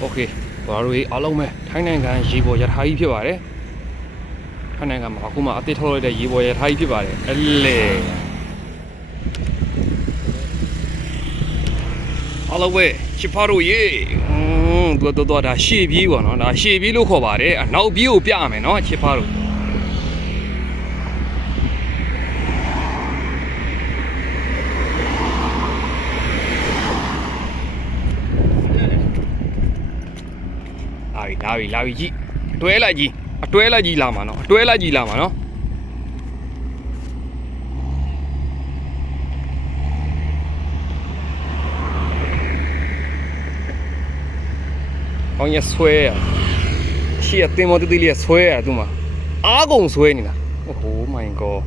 โอเคတော်တို့အားလုံးပဲထိုင်းနိုင်ငံရေပေါ်ရထားကြီးဖြစ်ပါတယ်ထိုင်းနိုင်ငံမှာအခုမှအသစ်ထုတ်လိုက်တဲ့ရေပေါ်ရထားကြီးဖြစ်ပါတယ်အဲ့လေအားလုံးပဲချစ်ဖားတို့ရေတော်ဒါရှေ့ပြေးပေါ့နော်ဒါရှေ့ပြေးလို့ခေါ်ပါတယ်အနောက်ပြေးကိုပြရမယ်နော်ချစ်ဖားတို့လာပြီကြီးအတွဲလိုက်ကြီးလာမှာနော်အတွဲလိုက်ကြီးလာမှာနော်အောင်ရဆွဲရရှေ့အတင်မတူလေးဆွဲရသူမှာအားကုန်ဆွဲနေတာโอ้โห my god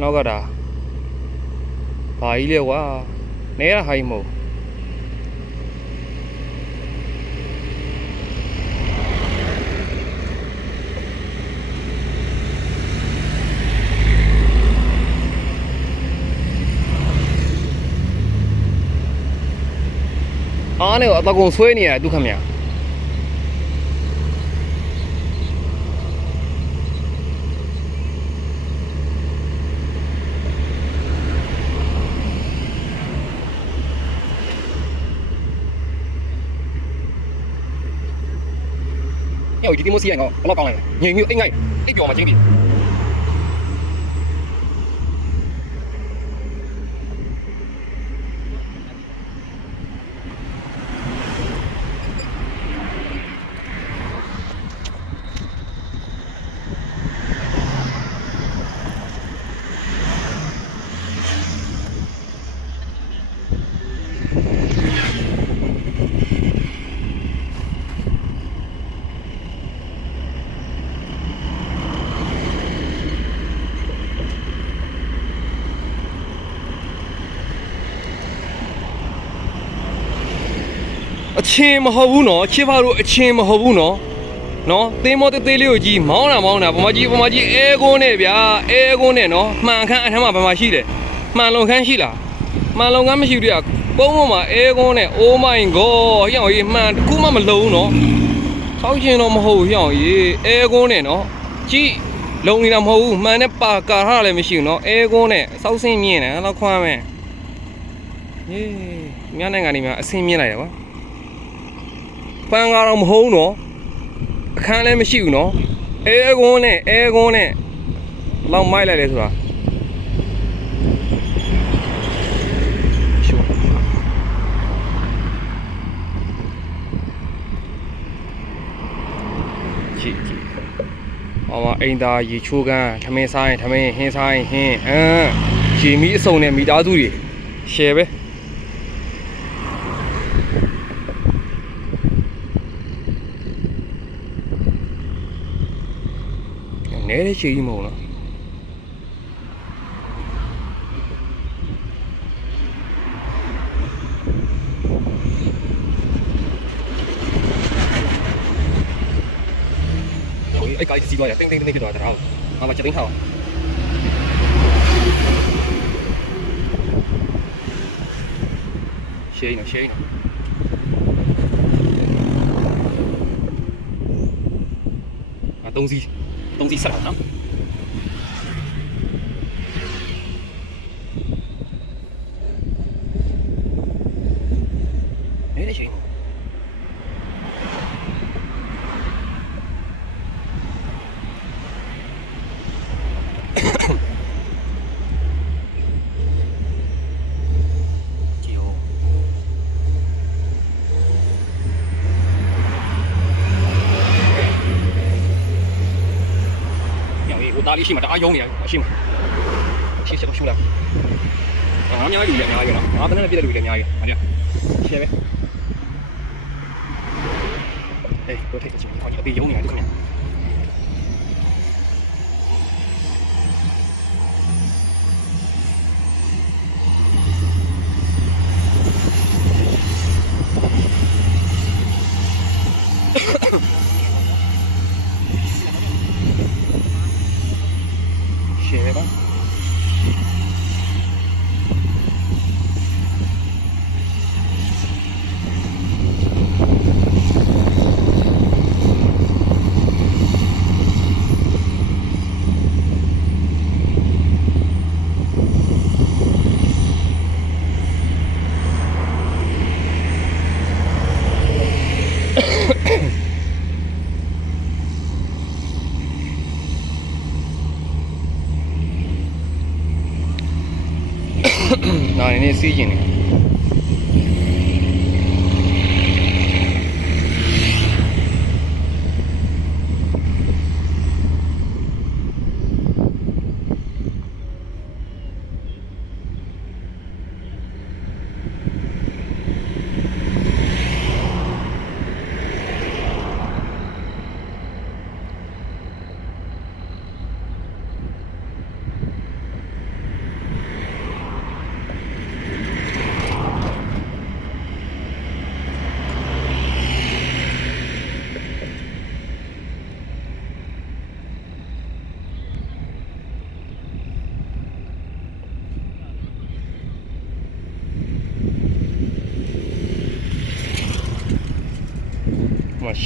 နောက်ကတာဘာကြီးလဲကွာနဲရဟိုင်းမဟုတ်အားနဲ့အတကုံဆွဲနေရဒုက္ခမြညောဒီမိုးစီရငေါဘလောက်ကောင်းလဲငြိမ်မျိုးအိမ်ငိုက်အိပ်ပျော်မှချင်းပြီအချင်းမဟုတ်ဘူးနော်ချစ်ဖားတို့အချင်းမဟုတ်ဘူးနော်သင်းမောသေးလေးကိုကြီးမောင်းတာဗမာကြီးအဲကုန်းနဲ့ဗျာအဲကုန်းနဲ့နော်မှန်ခမ်းအထမ်းမှာဘာမှရှိတယ်မှန်လုံခမ်းရှိလားမှန်လုံခမ်းမရှိဘူးတည်းပုံပေါ်မှာအဲကုန်းနဲ့ oh my god ဟျောင်းကြီးမှန်တခုမှမလုံးနော်ထောက်ရှင်တော့မဟုတ်ဘူးဟျောင်းကြီးအဲကုန်းနဲ့နော်ကြည့်လုံနေတာမဟုတ်ဘူးမှန်နဲ့ပါကာထားလည်းမရှိဘူးနော်အဲကုန်းနဲ့စောက်ဆင်းမြင်တယ်တော့ခွမ်းမယ်ဟေးမြနိုင်ငံနေမှာအဆင်းမြင်လိုက်တယ်ကွာပန်းကားတော့မဟုတ်နော်အခန်းလည်းမရှိဘူးနော်အဲကွန်းနဲ့လောက်မိုက်လိုက်လေဆိုတာကြည့်ဟောမှာအိမ်သားရေချိုးကန်းထမင်းစားရင်ထမင်းဟင်းစားရင်ဟင်းရေမီးအစုံနဲ့မိသားစုတွေရှယ်ပဲနဲတဲ့ချေကြီးမဟုတ်လားအဲ့ကားကြီးစီးသွားရတင်းဖြစ်သွားတာတော့ငါမှချက်သိမ်းထားအောင်ရှေးနော်3စီဆက်အောင်နော်နေရှိဒါလေးရှိမှတအားယုံနေရရှိမှရှင်းချက်တော့ရှူလိုက်ငါအများကြီးလူလည်းအများကြီးနော်ငါတနေ့ပြည့်တဲ့လူလည်းအများကြီးဟာရှင်းပဲဟေးကိုထိတ်ချင်ဟောဒီအပေးယုံနေရတယ်ခင်ဗျရှင်းပါ စီးကျင်တယ်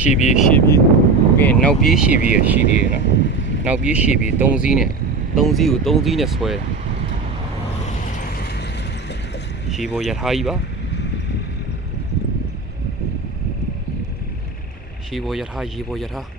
ရှေ့ပြေးပြီးရင်နောက်ပြေးရှေ့ပြေးရရှိသေးတယ်နော်နောက်ပြေးရှေ့ပြေး3စီးနဲ့3စီးကို3စီးနဲ့ဆွဲရှေ့ပေါ်ရထားကြီးပါရှေ့ပေါ်ရထားရေပေါ်ရထား